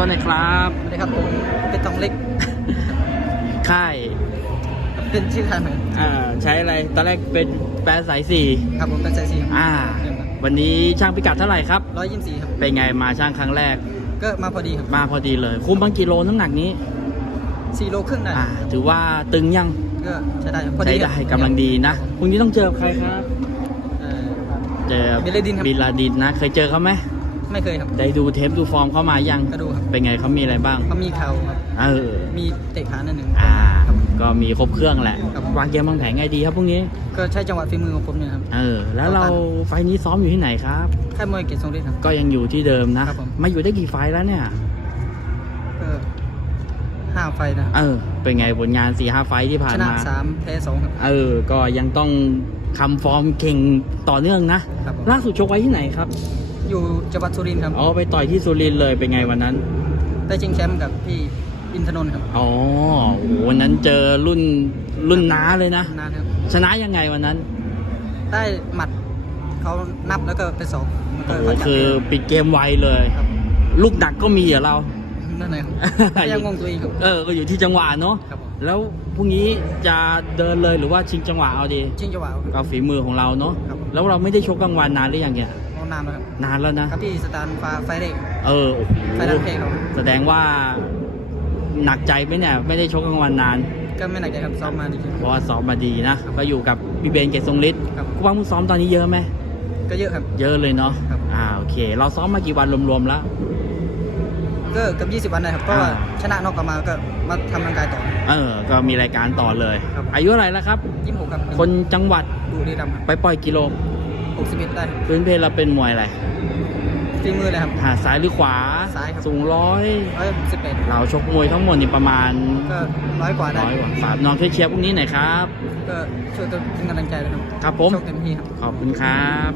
ตัวหน่อยครับสวัสดีครับผมเป็นทองเล็ก ค่าย เป็นชื่อทางเหมือนอ่าใช้อะไร ตอนแรกเป็นแปรสายสี่ครับผมเป็นสายสี่อ่า วันนี้ช่างพิกัดเท่าไหร่ครับร้อยยี่สิบสี่ครับ เป็นไงมาช่างครั้งแรก ก็มาพอดีครับ มาพอดีเลย คุมบางกิโลน้ำหนักนี้สี่โลครึ่งได้อ่าถือว่าตึงยัง ก็ใช้ได้ครับพอใช้ดีได้กำลังดีนะพรุ่งนี้ต้องเจอใครครับเอ่อเจอบิลลาดินครับบิลลาดินนะ เคยเจอเขาไหม ไม่เคยครับได้ดูเทปดูฟอร์มเขามายังก็ดูครับเป็นไงเขามีอะไรบ้างเขามีเข่าครับเออมีเตะขาหนึ่งหนึ่งอ่าครับก็มีครบเครื่องแหละครับวางเกมวางแผนไงดีครับพรุ่งนี้ก็ใช้จังหวะฝีมือของผมเนี่ยครับเออแล้วเราไฟล์นี้ซ้อมอยู่ที่ไหนครับค่ายมวยเกียรติทรงฤทธิ์ครับก็ยังอยู่ที่เดิมนะครับผมมาอยู่ได้กี่ไฟล์แล้วเนี่ยก็ห้าไฟนะเออ เป็นไงผลงาน4ี่ห้าไฟล์ที่ผ่าชนนะมาสามแพ้สองครับเออ ก็ยังต้องคำฟอร์มเก่งต่อเนื่องนะครับผมล่าสุดชกไว้ที่ไหนครับ อยู่จังหวัดสุรินทร์ครับ อ๋อไปต่อยที่สุรินทร์เลยเป็นไงวันนั้น ได้ชิงแชมป์กับพี่อินทนนท์ครับอ๋อโหวันนั้นเจอรุ่นรุ่นน้าเลยนะนานครับ ชนะยังไงวันนั้นได้หมัดเขานับแล้วก็ไปสองมันก็โอ้โหเขาจับคือเองปิดเกมไวเลย ครับ ลูกหนักก็มีเหรอเรา นั่นเองก็ยังงงตัวเองครับเออ ก็อยู่ที่จังหวะเนาะครับผมแล้วพรุ่งนี้จะเดินเลยหรือว่าชิงจังหวะเอาดีชิงจังหวะครับก็ฝีมือของเราเนาะครับ แล้วเราไม่ได้ชกกลางวันนานหรือยังเนี่ยเอา นานแล้วครับนานแล้วนะ ครับพี่สตาร์ฟ้าไฟเด็กเออโอ้โหไฟดันเพลงครับแสดงว่าหนักใจไหมเนี่ยไม่ได้ชกกลางวันนาน ก็ไม่หนักใจครับซ้อมมาดีครับ เพราะว่าซ้อมมาดีนะ ก็อยู่กับพี่เบนเกตทรงฤทธิ์ครับว่ามึงซ้อมตอนนี้เยอะไหมก็เยอะครับ เยอะเลยเนาะครับ อ่าโอเค เราซ้อมมากี่วันรวมๆแล้ว ก็เกับ20 วันนะครับเพราะว่าอ่า ชนะนอกกลับมาก็มาทำร่างกายต่อ เออ ก็มีรายการต่อเลย ครับ อายุอะไรแล้วครับยี่สิบหกครับคนจังหวัดบุรีรัมย์ครับไปปล่อยกิโล หกสิบเอ็ดได้ครับพื้นเพเราเป็นมวยอะไรฝีมือเลยครับ หาซ้ายหรือขวา ซ้ายครับ สูงร้อยร้อยสิบเอ็ดเราชกมวยทั้งหมดนี่ประมาณ ก็ร้อยกว่าได้ร้อยกว่าฝากน้องช่วยเชียร์พวกนี้หน่อยครับ ก็ช่วยกันเป็นกำลังใจเลยครับ ครับผม โชคเต็มที่ครับ ขอบคุณครับ